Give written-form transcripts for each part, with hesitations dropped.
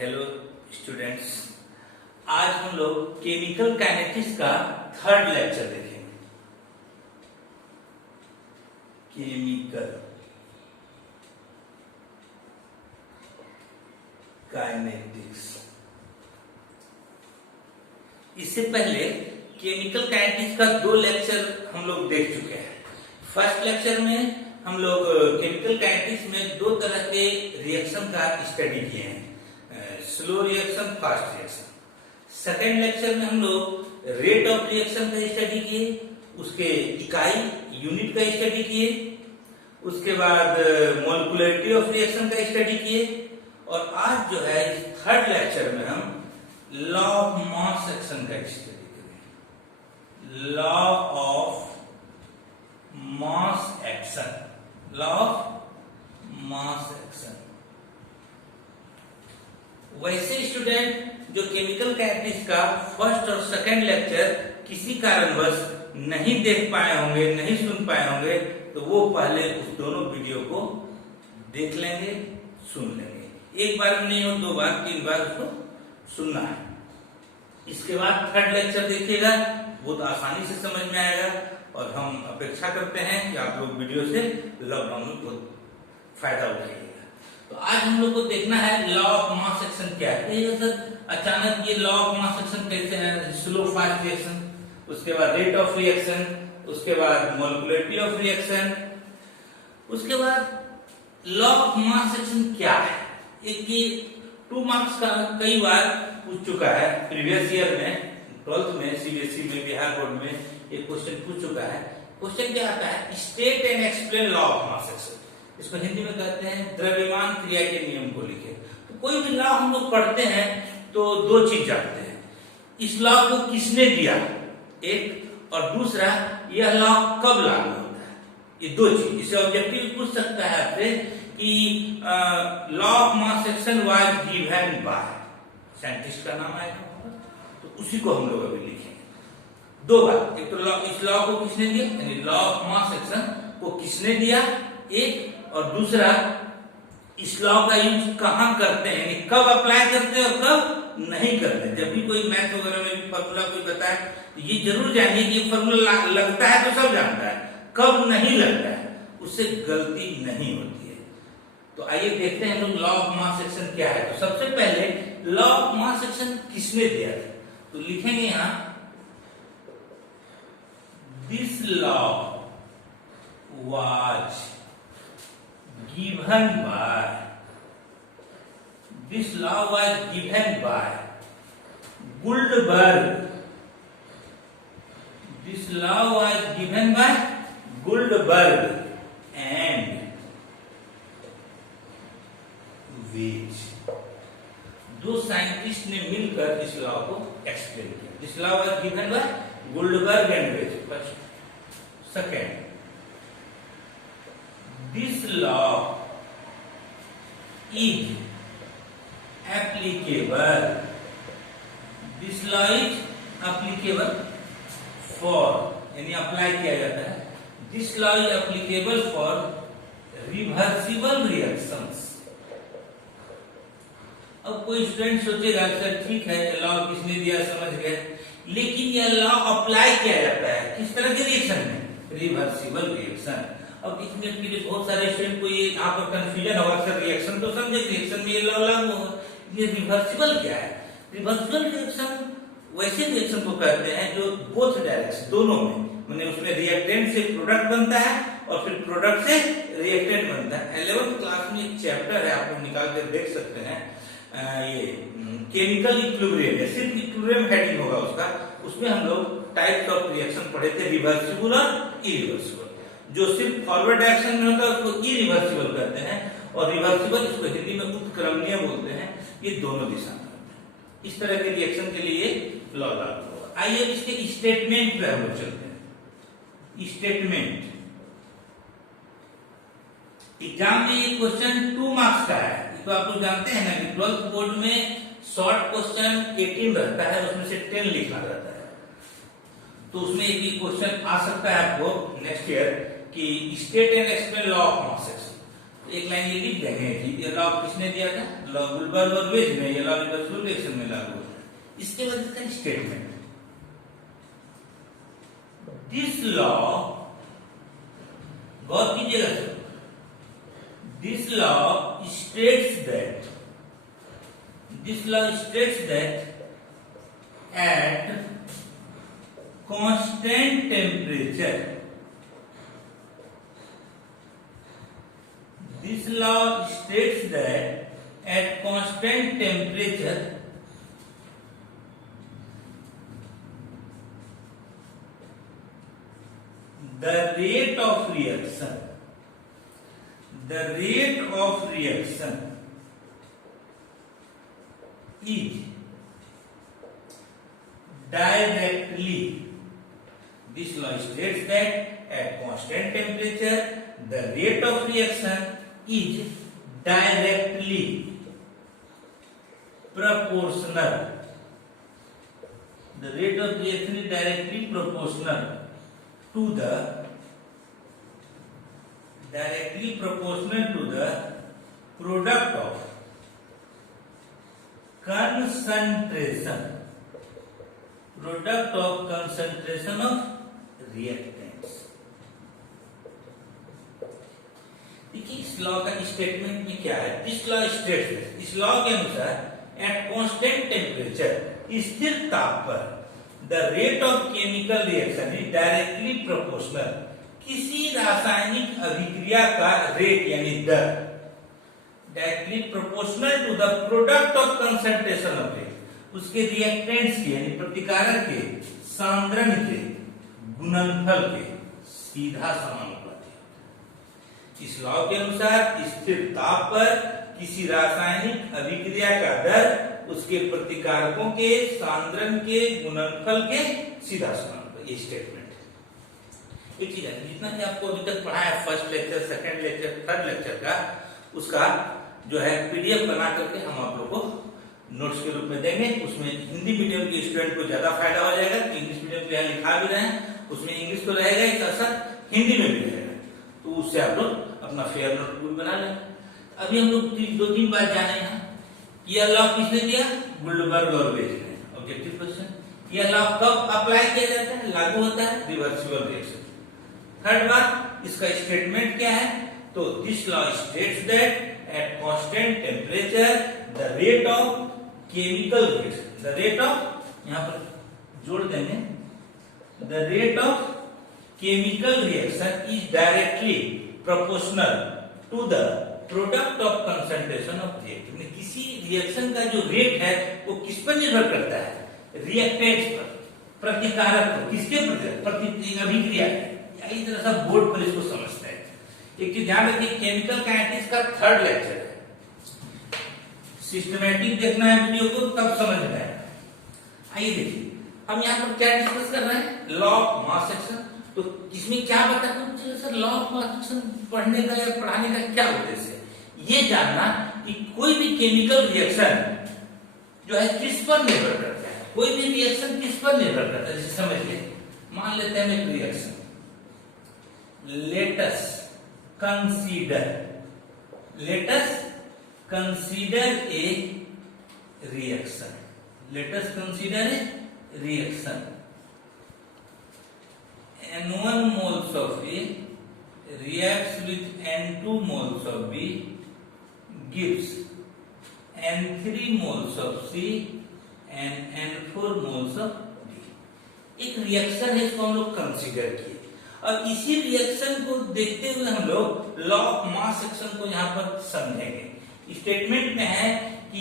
Hello students, आज हम लोग केमिकल काइनेटिक्स का थर्ड लेक्चर देखेंगे। Chemical kinetics. इससे पहले केमिकल काइनेटिक्स का दो लेक्चर हम लोग देख चुके हैं। फर्स्ट लेक्चर में हम लोग केमिकल काइनेटिक्स में दो तरह के रिएक्शन का स्टडी किए हैं, slow reaction, fast reaction. Second lecture में हम लोग रेट ऑफ रिएक्शन का स्टडी किए, उसके इकाई यूनिट का स्टडी किए, उसके बाद मॉलिक्यूलरिटी ऑफ रिएक्शन का स्टडी किए, और आज जो है इस थर्ड लेक्चर में हम लॉ ऑफ मास एक्शन का स्टडी करेंगे। Law of mass action, law of mass action. वैसे स्टूडेंट जो केमिकल काइनेटिक्स का फर्स्ट और सेकंड लेक्चर किसी कारणवश नहीं देख पाए होंगे, नहीं सुन पाए होंगे, तो वो पहले उस दोनों वीडियो को देख लेंगे, सुन लेंगे। एक बार में नहीं हो, दो बार, तीन बार उसको सुनना है। इसके बाद थर्ड लेक्चर देखिएगा, बहुत आसानी से समझ में आएगा, और हम अपेक्षा करते हैं कि आप लोग वीडियो से लॉकडाउन में बहुत फायदा उठाइएगा। तो आज हम लोग को देखना है लॉ ऑफ मास एक्शन क्या है। ये सर अचानक ये लॉ ऑफ मास एक्शन कैसे है, स्लो फास्ट रिएक्शन, उसके बाद रेट ऑफ रिएक्शन, उसके बाद मॉलिक्यूलरिटी ऑफ रिएक्शन, उसके बाद लॉ ऑफ मास एक्शन क्या है। एक ये 2 मार्क्स का कई बार पूछ चुका है, प्रीवियस ईयर में 12th में सीबीएसई में, बिहार बोर्ड में एक क्वेश्चन पूछ चुका है। क्वेश्चन क्या आता है, state and explain law of mass action. इसको हिंदी में कहते हैं द्रव्यमान क्रिया के नियम को लिखे। तो कोई भी लॉ हम लोग पढ़ते हैं तो दो चीज जानते हैं, इस लॉ को किसने दिया एक, और दूसरा यह लॉ कब लागू होता है। ये दो चीज, इसे ऑब्जेक्टिव पूछ सकता है आपसे कि law of mass action was given bye, scientist का नाम आएगा, तो उसी को हम लोग अभी लिखेंगे। दो बात, एक तो इस लॉ को किसने दिया, यानी लॉ ऑफ मास एक्शन को किसने दिया एक, और दूसरा इस लॉ का यूज कहां करते हैं, यानी कब अप्लाई करते हैं और कब नहीं करते हैं। जब भी कोई मैथ वगैरह में फॉर्मूला कोई बताए तो ये जरूर जानिए कि ये फॉर्मूला लगता है तो सब जानता है, कब नहीं लगता है उससे गलती नहीं होती है। तो आइए देखते हैं लोग लॉ ऑफ मास एक्शन क्या है। तो सबसे पहले लॉ ऑफ मास एक्शन किसने दिया था, तो लिखेंगे यहां this law was given by, this law was given by Guldberg. This law was given by Guldberg and Veitch. दो साइंटिस्ट ने मिलकर इस लॉ को एक्सप्लेन किया। This law was given by Guldberg and Waage. Second, this law is applicable, this law is applicable for, यानी apply किया जाता है, this law is applicable for reversible reactions। अब कोई स्टूडेंट सोचेगा सर ठीक है लॉ किसने दिया समझ गए, लेकिन यह लॉ अप्लाई किया जाता है किस तरह के रिएक्शन में, रिवर्सिबल रिएक्शन। अब इस मिनट के लिए बहुत सारे स्टूडेंट को ये यहाँ पर कंफ्यूजन होगा, सर रिएक्शन तो समझे, रिएक्शन में ये लॉ लागू होगा, ये रिवर्सिबल क्या है। रिवर्सिबल रिएक्शन वैसे रिएक्शन को कहते हैं जो बोथ डायरेक्शन, दोनों में, माने उसमें रिएक्टेंट से प्रोडक्ट बनता है और फिर प्रोडक्ट से रिएक्टेंट बनता है। 11th क्लास में एक चैप्टर है, आप लोग निकाल कर देख सकते हैं, ये केमिकल इक्विलिब्रियम, सिर्फ इक्विलिब्रियम हेडिंग होगा उसका, उसमें हम लोग टाइप्स ऑफ रिएक्शन पढ़े थे, रिवर्सिबल और इरिवर्सिबल। जो सिर्फ फॉरवर्ड डायरेक्शन में होता है उसको इरिवर्सिबल कहते हैं, और रिवर्सिबल इसको हिंदी में उत्क्रमणीय बोलते हैं। ये दोनों दिशा में इस तरह के रिएक्शन के लिए लॉ लागू होगा। आइए इसके स्टेटमेंट पे हम लोग चलते हैं। स्टेटमेंट एग्जाम में ये क्वेश्चन 2 मार्क्स का है, तो आप लोग जानते हैं ना कि 12th बोर्ड में शॉर्ट क्वेश्चन 18 रहता है, उसमें से 10 लिखा रहता है। तो उसमें एक क्वेश्चन आ सकता है आपको नेक्स्ट ईयर कि state and explain law of mass action. एक लाइन ये लिख देंगे कि लॉ किसने दिया था? लॉ गुलबर्ग और वेज ने, ये लॉ रिवर्सिबल रिएक्शन में लागू होता है। इसके वजह से स्टेटमेंट, दिस लॉ, गौर कीजिएगा sir, this law states that, this law states that at constant temperature, this law states that at constant temperature the rate of reaction is directly, this law states that at constant temperature the rate of reaction is directly proportional, the rate of reaction is directly proportional to the product of concentration of reactants। देखिए इस law का statement में क्या है? This law states, इस law के अनुसार at constant temperature, स्थिर ताप पर, the rate of chemical reaction is directly proportional, किसी रासायनिक अभिक्रिया का रेट यानी दर directly proportional to the product of concentration of rate, उसके रिएक्टेंट्स के यानी प्रतिकारक के सांद्रण के गुणनफल के सीधा समानुपाती। इस लॉ के अनुसार स्थिर ताप पर किसी रासायनिक अभिक्रिया का दर उसके प्रतिकारकों के सांद्रण के गुणनफल के सीधा समानुपाती। ये स्टेटमेंट है। एक चीज है, जितना भी आपको अभी तक पढ़ाया first lecture, second lecture, third lecture का, उसका जो है पीडीएफ बना करके हम आप लोग को नोट्स के रूप में देंगे। उसमें हिंदी मीडियम के स्टूडेंट को ज्यादा फायदा हो जाएगा, इंग्लिश मीडियम पे यहाँ लिखा भी रहे हैं, उसमें इंग्लिश तो रहेगा ही, साथ साथ हिंदी में भी रहेगा, तो उससे आप लोग अपना फेयर नोट बना लें। अभी हम लोग 2-3 बात जाने हैं। यह लॉ किसने दिया? गुल्डबर्ग और वेज ने। ऑब्जेक्टिव क्वेश्चन, यह लॉ कब अप्लाई किया जाता है, लागू होता है? Reversible reaction. थर्ड बात, इसका स्टेटमेंट क्या है? तो this law states that at constant temperature the rate of chemical reaction, the rate of, यहां पर जोड़ देंगे, the rate of chemical reaction is directly proportional to the product of concentration of reactant. किसी reaction का जो rate है वो किस पर निर्भर करता है? रिएक्टेंट्स पर, प्रतिकारक पर, किसके प्रति? अभिक्रिया। इस तरह से बोर्ड पर इसको समझते हैं। एक चीज ध्यान रखिए, केमिकल काइनेटिक्स का थर्ड लेक्चर है, सिस्टमैटिक देखना है वीडियो को तब समझ में आएगा। आइए देखिए, हम यहाँ पर क्या डिस्कस कर रहे हैं? Law of mass action. तो इसमें क्या बता sir, law of mass action पढ़ने का या पढ़ाने का क्या उद्देश्य है? ये जानना कि कोई भी केमिकल रिएक्शन जो है किस पर निर्भर करता है, कोई भी रिएक्शन किस पर निर्भर करता है। जैसे समझिए, मान लेते हैं एक reaction, let us consider a reaction. Let us consider a reaction. N1 moles of A reacts with N2 moles of B gives N3 moles of C and N4 moles of D. एक reaction है, इसको हम लोग consider किए और इसी reaction को देखते हुए हम लोग लॉ ऑफ मास एक्शन को यहाँ पर समझेंगे। स्टेटमेंट में है कि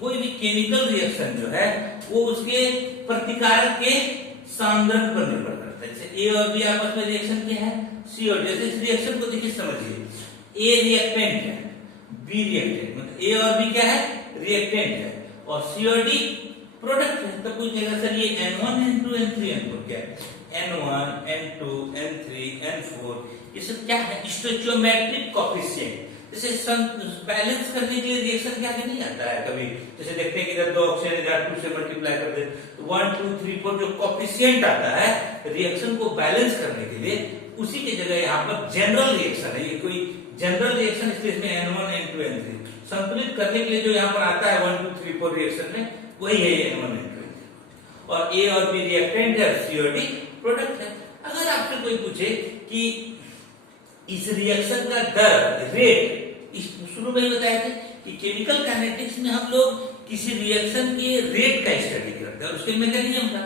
कोई भी केमिकल रिएक्शन जो है वो उसके प्रतिकारक के सांद्रण पर निर्भर करता है। जैसे ए और बी आपस में रिएक्शन क्या है? सी और, जैसे इस रिएक्शन को देखिए, समझिए, ए रिएक्टेंट है, बी रिएक्टेंट, मतलब ए और बी क्या है? रिएक्टेंट है, और सी और डी प्रोडक्ट है। तो कोई कहेगा सर ये N1 N2 N3 N4 क्या है? N1 N2 N3 N4 ये सब क्या है? स्टोइचियोमेट्रिक कोएफिशिएंट। जैसे बैलेंस करने के लिए रिएक्शन क्या नहीं आता है कभी, जैसे देखते हैं कि इधर 2 ऑक्सीजन इधर 2 से मल्टीप्लाई कर दे तो 1 2 3 4 जो कोएफिशिएंट आता है रिएक्शन को बैलेंस करने के लिए, उसी की जगह यहाँ पर जनरल रिएक्शन है, ये कोई जनरल रिएक्शन स्टेज में N1 N2 N3 संतुलित करने के लिए जो यहाँ पर आता है 1 2 3 4 रिएक्शन में वही है N1 N2 N3 और A और B रिएक्टेंट है, C और D प्रोडक्ट है। अगर आपसे कोई पूछे कि इस रिएक्शन का दर रेट, इस शुरू में ही बताया था कि केमिकल काइनेटिक्स में हम लोग किसी रिएक्शन के रेट का स्टडी करते हैं और उसके मैकेनिज्म का।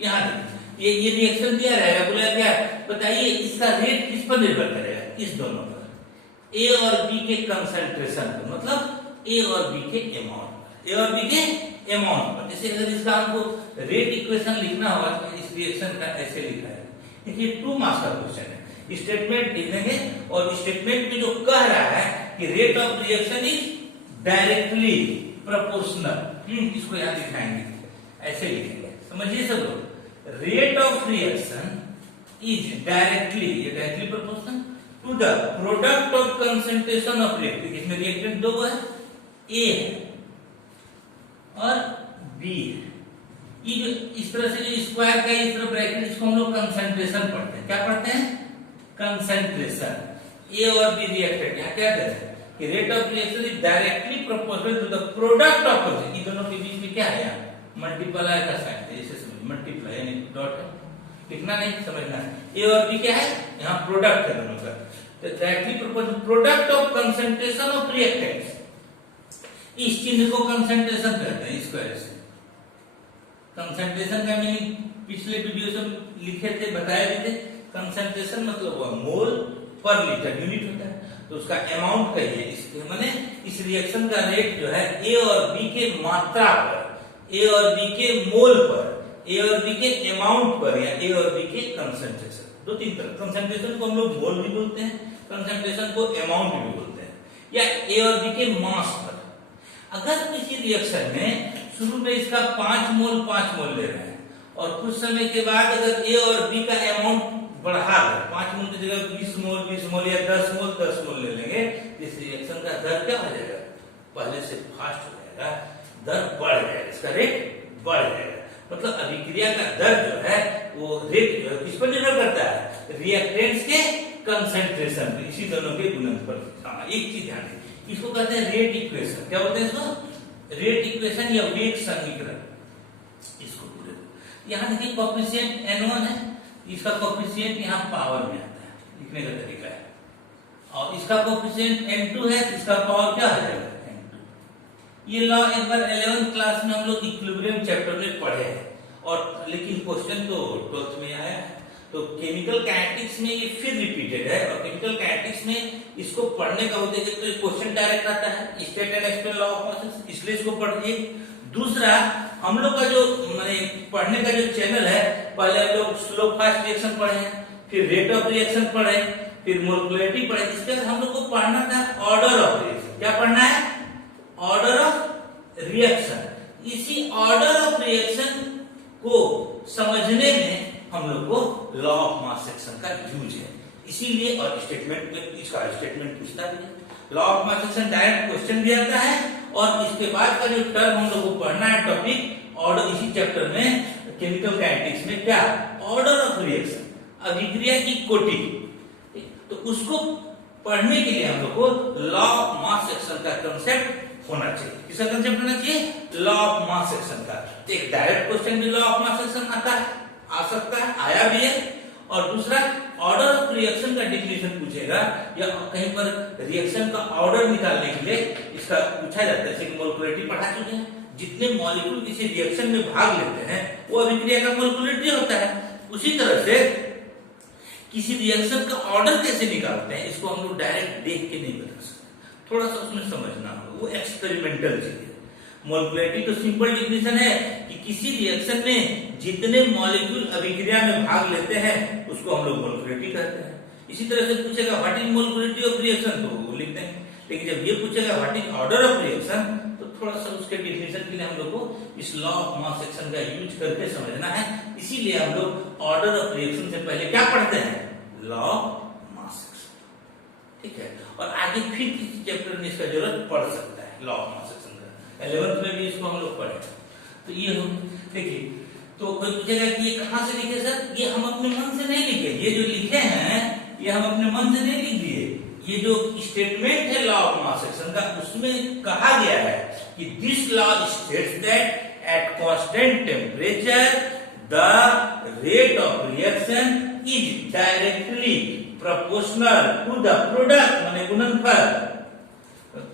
यहाँ देखिए ये रिएक्शन दिया रहेगा, बोला क्या बताइए इसका रेट किस पर निर्भर करेगा, इस दोनों पर, ए और बी के कंसंट्रेशन पर, मतलब ए और बी के अमाउंट, ए और बी के अमाउंट पर। जैसे अगर इसका हमको रेट इक्वेशन लिखना होगा तो इस रिएक्शन का ऐसे लिखा है, देखिए 2 मार्क्स का क्वेश्चन है। स्टेटमेंट लिखेंगे और स्टेटमेंट में जो कह रहा है कि rate of reaction is directly proportional, इसको यहां दिखाएंगे, ऐसे लिखेंगे, समझिए सब लोग। Rate of reaction is directly, ये directly proportional to the product of concentration of reactant. इसमें रिएक्टेंट दो है, ए है और बी है। ये जो इस तरह से जो स्क्वायर का इस तरह ब्रैकेट, इसको हम लोग कंसंट्रेशन पढ़ते हैं। क्या पढ़ते हैं? कंसंट्रेशन। ए और बी रिएक्टेंट, यहाँ क्या दे कि rate of reaction is directly proportional to the product of, इन दोनों के बीच में क्या है, यहाँ मल्टीप्लाई का साइन है, इसे समझ, मल्टीप्लाई यानी डॉट है, लिखना नहीं समझना है। ए और बी क्या है, यहाँ प्रोडक्ट है दोनों का, तो directly proportional product of concentration of reactants. इस चिन्ह को कंसंट्रेशन कहते हैं, इसको ऐसे। कंसंट्रेशन का मीनिंग पिछले वीडियो से लिखे थे, बताए भी थे। कंसंट्रेशन मतलब वह मोल पर लीटर यूनिट होता है, तो उसका अमाउंट कहिए, इसके माने इस रिएक्शन का रेट जो है ए और बी के मात्रा पर, ए और बी के मोल पर, ए और बी के अमाउंट पर, या ए और बी के कंसंट्रेशन, 2-3 तरह। कंसंट्रेशन को हम लोग मोल भी बोलते हैं, कंसंट्रेशन को अमाउंट भी बोलते हैं, या ए और बी के मास पर। अगर किसी रिएक्शन में शुरू में इसका 5 मोल ले रहे हैं और कुछ समय के बाद अगर ए और बी का अमाउंट बढ़ा दे, 5 मोल की जगह 20 मोल या 10 मोल ले लेंगे, इस रिएक्शन का दर क्या हो जाएगा, पहले से फास्ट हो जाएगा, दर बढ़ जाएगा, इसका रेट बढ़ जाएगा। मतलब अभिक्रिया का दर जो है वो रेट जो है किस पर निर्भर करता है, रिएक्टेंट्स के कंसंट्रेशन पे, इसी दोनों के गुणनफल पर। हाँ, एक चीज ध्यान दें, इसको कहते हैं रेट इक्वेशन। क्या बोलते हैं इसको? रेट इक्वेशन या वेग समीकरण, इसको पूरे। यहाँ देखिए कोएफिशिएंट N1 है, इसका कोएफिशिएंट यहाँ पावर में आता है, लिखने का तरीका है, और इसका कोएफिशिएंट N2 है, इसका पावर क्या हो जाएगा, N2। ये लॉ एक बार 11th क्लास में हम लोग इक्विलिब्रियम चैप्टर में पढ़े हैं, और लेकिन क्वेश्चन तो 12th में आया है, तो केमिकल काइनेटिक्स में ये फिर रिपीटेड है, और केमिकल काइनेटिक्स में इसको पढ़ने का उद्देश्य तो क्वेश्चन डायरेक्ट आता है, state and explain law of motion, इसलिए इसको पढ़िए। दूसरा, हम लोग का जो माने पढ़ने का जो चैनल है, पहले हम लोग स्लो फास्ट रिएक्शन पढ़े, फिर रेट ऑफ रिएक्शन पढ़े, फिर मोलकुलरिटी पढ़े। इसके बाद हम लोग को पढ़ना था ऑर्डर ऑफ रिएक्शन। क्या पढ़ना है? Order of reaction. इसी ऑर्डर ऑफ रिएक्शन को समझने में हम लोग को लॉ ऑफ मास सेक्शन का यूज है, इसीलिए। और स्टेटमेंट में इसका स्टेटमेंट पूछता भी है, law of mass section direct question भी आता है, और इसके बाद का जो टर्म हम लोग को पढ़ना है टॉपिक ऑर्डर, इसी चैप्टर में केमिकल काइनेटिक्स में क्या, ऑर्डर ऑफ रिएक्शन, अभिक्रिया की कोटि। तो उसको पढ़ने के लिए हम लोग को लॉ ऑफ मास सेक्शन का कंसेप्ट होना चाहिए। किसका कंसेप्ट होना चाहिए? लॉ ऑफ मास सेक्शन का। एक डायरेक्ट क्वेश्चन भी लॉ ऑफ मास सेक्शन आता है, आ सकता है, आया भी है। और दूसरा, ऑर्डर ऑफ रिएक्शन का डिफिनेशन पूछेगा, या कहीं पर रिएक्शन का ऑर्डर निकालने के लिए इसका पूछा जाता है। जैसे कि मोलकुलरिटी पढ़ा चुके हैं, जितने मॉलिक्यूल किसी रिएक्शन में भाग लेते हैं वो अभिक्रिया का मोलकुलरिटी होता है। उसी तरह से किसी रिएक्शन का ऑर्डर कैसे निकालते हैं, इसको हम लोग डायरेक्ट देख के नहीं बता सकते, थोड़ा सा उसमें समझना होगा, वो एक्सपेरिमेंटल चीज है। मोलकुलरिटी तो सिंपल डिफिनेशन है कि किसी रिएक्शन में जितने मॉलिक्यूल अभिक्रिया में भाग लेते हैं उसको हम लोग मोलकुलरिटी कहते हैं। इसी तरह से पूछेगा व्हाट इज मोलकुलरिटी ऑफ रिएक्शन, तो वो लिख देंगे। लेकिन जब ये पूछेगा what is order of reaction, तो थोड़ा सा उसके डिफिनेशन के लिए हम लोग को इस लॉ ऑफ मास सेक्शन का यूज करके समझना है। इसीलिए हम लोग ऑर्डर ऑफ रिएक्शन से पहले क्या पढ़ते हैं, लॉ ऑफ मास सेक्शन, ठीक है। और आगे फिर किसी चैप्टर में इसका जरूरत पड़ सकता है, लॉ ऑफ मास सेक्शन का 11th में भी इसको हम लोग पढ़े। तो ये हम देखिए, तो कोई पूछेगा कि ये कहां से लिखे सर, ये हम अपने मन से नहीं लिखे, ये जो लिखे हैं ये हम अपने मन से नहीं लिख दिए, ये जो स्टेटमेंट है लॉ ऑफ मास एक्शन का, उसमें कहा गया है कि this law states that at constant temperature the rate of reaction is directly proportional to the product, माने गुणनफल,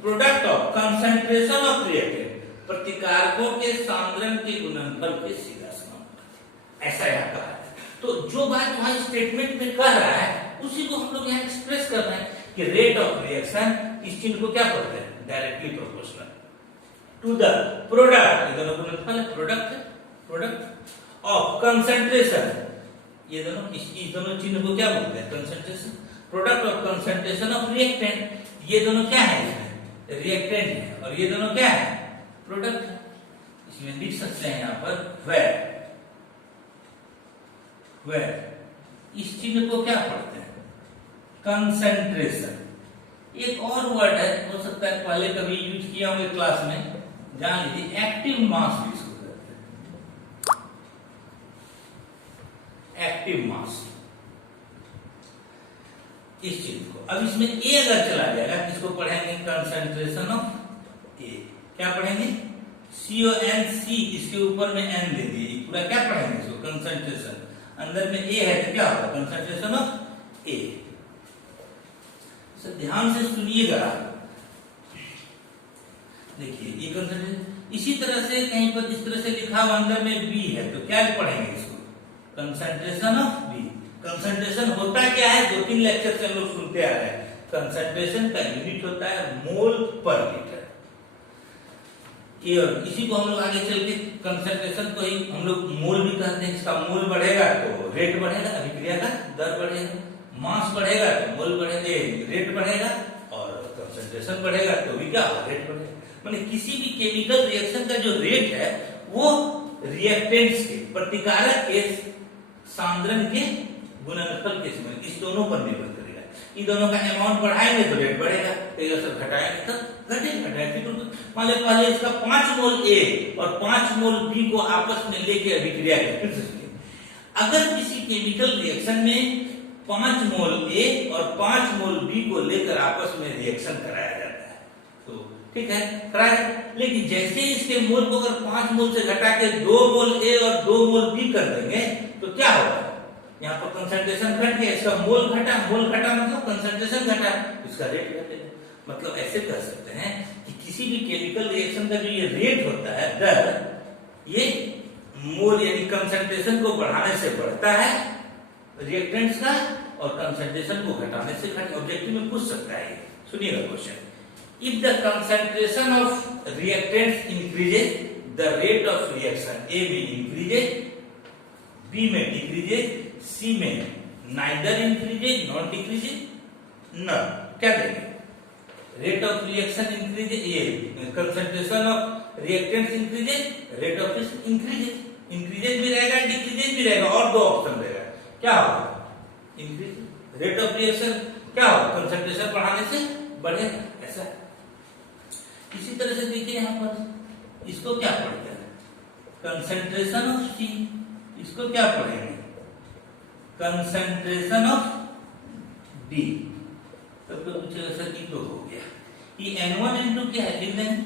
product of concentration of reactant, प्रतिकारकों के सांद्रण के गुणनफल के सीधा समानुपाती। ऐसा यहाँ कहा है। तो जो बात वहां स्टेटमेंट में कह रहा है उसी को हम लोग यहाँ एक्सप्रेस कर रहे हैं कि रेट ऑफ रिएक्शन, इस चिन्ह को क्या पढ़ते हैं, directly proportional to the product, ये दोनों गुणनफल है, प्रोडक्ट ऑफ कंसंट्रेशन, ये दोनों इस दोनों चिन्ह को क्या बोलते हैं, concentration, product of concentration of reactant, ये दोनों क्या है, रिएक्टेंट है, और ये दोनों क्या है, प्रोडक्ट। इसमें लिख सकते हैं यहाँ पर वेर, इस चिन्ह को क्या पढ़ते हैं, कंसंट्रेशन। एक और वर्ड है, हो सकता है पहले कभी यूज किया होंगे क्लास में, जान लीजिए, एक्टिव मास भी इसको कहते हैं, एक्टिव मास, इस चिन्ह को। अब इसमें ए अगर चला जाएगा, इसको पढ़ेंगे कंसंट्रेशन ऑफ ए, क्या पढ़ेंगे, CONC, इसके ऊपर में n दे दिए, पूरा क्या पढ़ेंगे इसको, कंसंट्रेशन, अंदर में ए है तो क्या होगा, कंसंट्रेशन ऑफ ए। सर ध्यान से सुनिएगा, देखिए ये कंसंट्रेशन, इसी तरह से कहीं पर इस तरह से लिखा हुआ अंदर में बी है तो क्या पढ़ेंगे इसको, कंसंट्रेशन ऑफ बी। कंसंट्रेशन होता क्या है, 2-3 लेक्चर से हम लोग सुनते आ रहे हैं, कंसंट्रेशन का यूनिट होता है मोल पर लीटर। और इसी को हम लोग आगे चल के कंसंट्रेशन को ही हम लोग मोल भी कहते हैं। इसका मोल बढ़ेगा तो रेट बढ़ेगा, अभिक्रिया का दर बढ़ेगा, मास बढ़ेगा तो मोल बढ़ेगा, रेट बढ़ेगा, और कंसंट्रेशन बढ़ेगा तो भी क्या, रेट बढ़ेगा। माने किसी भी केमिकल रिएक्शन का जो रेट है वो रिएक्टेंट्स के, प्रतिकारक के सांद्रण के गुणनफल के समय, इस दोनों पर निर्भर करेगा। इन दोनों का अमाउंट बढ़ाएंगे तो रेट बढ़ेगा, अगर घटाएंगे तो घटेगा। मान लो पहले इसका 5 मोल ए और 5 मोल बी को आपस में लेके अभिक्रिया करते हैं। अगर किसी केमिकल रिएक्शन में 5 मोल ए और 5 मोल बी को लेकर आपस में रिएक्शन कराया जाता है तो ठीक है, कराया। लेकिन जैसे इसके मोल को अगर 5 मोल से घटा के 2 मोल ए और 2 मोल बी कर देंगे तो क्या होगा, यहाँ पर कंसंट्रेशन घट गया, इसका मोल घटा मतलब कंसंट्रेशन घटा, इसका रेट घटेगा। मतलब ऐसे कह सकते हैं कि किसी भी केमिकल रिएक्शन का जो ये रेट होता है, दर, ये मोल यानी कंसंट्रेशन को बढ़ाने से बढ़ता है रिएक्टेंट्स का, और कंसंट्रेशन को घटाने से घट। ऑब्जेक्टिव में पूछ सकता है, सुनिएगा question, if the concentration of reactants increases the rate of reaction A में इंक्रीजेस, बी में डिक्रीजेस, सी में नाइदर इंक्रीजेस नॉट डिक्रीजेस, न क्या देंगे, रेट ऑफ रिएक्शन इंक्रीजेस, ये concentration of reactants increases, rate of increases भी रहेगा, decreases भी रहेगा, और 2 ऑप्शन रहेगा, क्या होगा, इंक्रीज। रेट ऑफ रिएक्शन क्या होगा, कंसंट्रेशन बढ़ाने से बढ़ेगा, ऐसा। इसी तरह से देखिए यहाँ पर इसको क्या पढ़ते हैं, कंसंट्रेशन ऑफ सी, इसको क्या पढ़ेंगे, कंसंट्रेशन ऑफ डी। तब तो कुछ ऐसा की तो हो गया, ये N1 N2 क्या है, लिख देंगे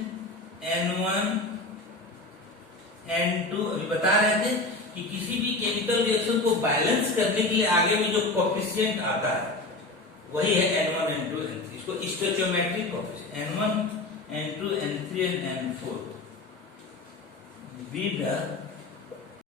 N1 N2। अभी बता रहे थे कि किसी भी केमिकल रिएक्शन को बैलेंस करने के लिए आगे में जो कोएफिशिएंट आता है वही है N1 N2 N3, इसको स्टोइचियोमेट्रिक coefficient, N1 N2 N3 and N4 with the